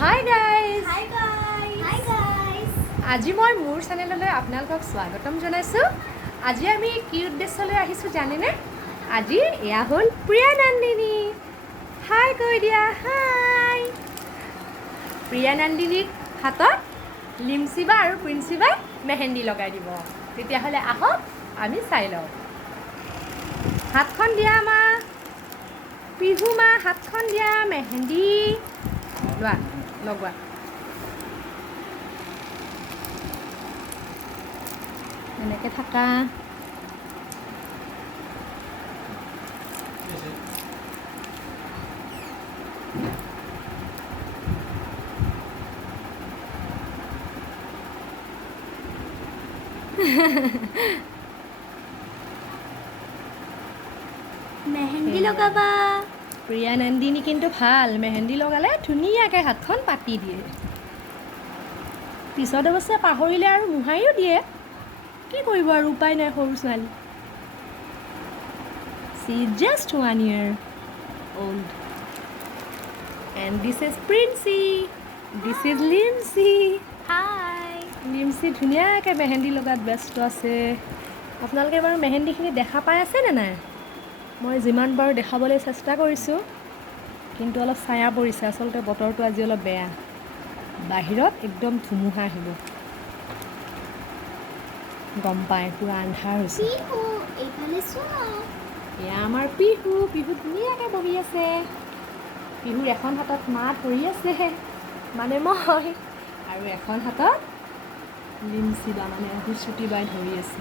Hi guys. Hi guys. Hi guys. আজি মই মোৰ চেনেললৈ আপোনালোকক স্বাগতম জনাইছো। আজি আমি কি উদ্দেশ্যলৈ আহিছো জানেনে? আজি এয়া হ'ল প্ৰিয়া নন্দিনী। হাই কৈ দিয়া হাই। প্ৰিয়া নন্দিনীৰ হাতত লিমচিবা আৰু প্ৰিন্সিবাই মেহেন্দি লগাই দিব। তেতিয়াহ'লে আহক আমি চাই লওঁ। হাতখন দিয়া মা। পিহু মা হাতখন দিয়া মেহেন্দি লোৱা লগোৱা। এনেকৈ থাকা। মেহেন্দি লগাবা। প্ৰিয়া নন্দিনী কিন্তু ভাল মেহেন্দি লগালে ধুনীয়াকৈ হাতখন পাতি দিয়ে। পিছত অৱশ্যে পাহৰিলে আৰু মোহাৰিও দিয়ে। কি কৰিব আৰু উপায় নাই সৰু ছোৱালী। She is just 1 year old. And this is Princey. This is Limsy. Hi. Limcee ধুনীয়াকৈ মেহেন্দি লগাত ব্যস্ত আছে। আপোনালোকে বাৰু মেহেন্দিখিনি দেখা পাই আছেনে নাই? মই যিমান পাৰোঁ দেখাবলৈ চেষ্টা কৰিছোঁ, কিন্তু অলপ ছায়া পৰিছে। আচলতে বতৰটো আজি অলপ বেয়া। বাহিৰত একদম ধুমুহা আহিব। গম পায় পুৰা আন্ধাৰ হৈছে। পিহু এইফালে চোৱা। এয়া আমাৰ পিহু। পিহু ধুনীয়াকৈ বহি আছে। পিহুৰ এখন হাতত মা ধৰি আছে মানে মই, আৰু এখন হাতত লিমচিবা মানে সুচুটি বাই ধৰি আছে।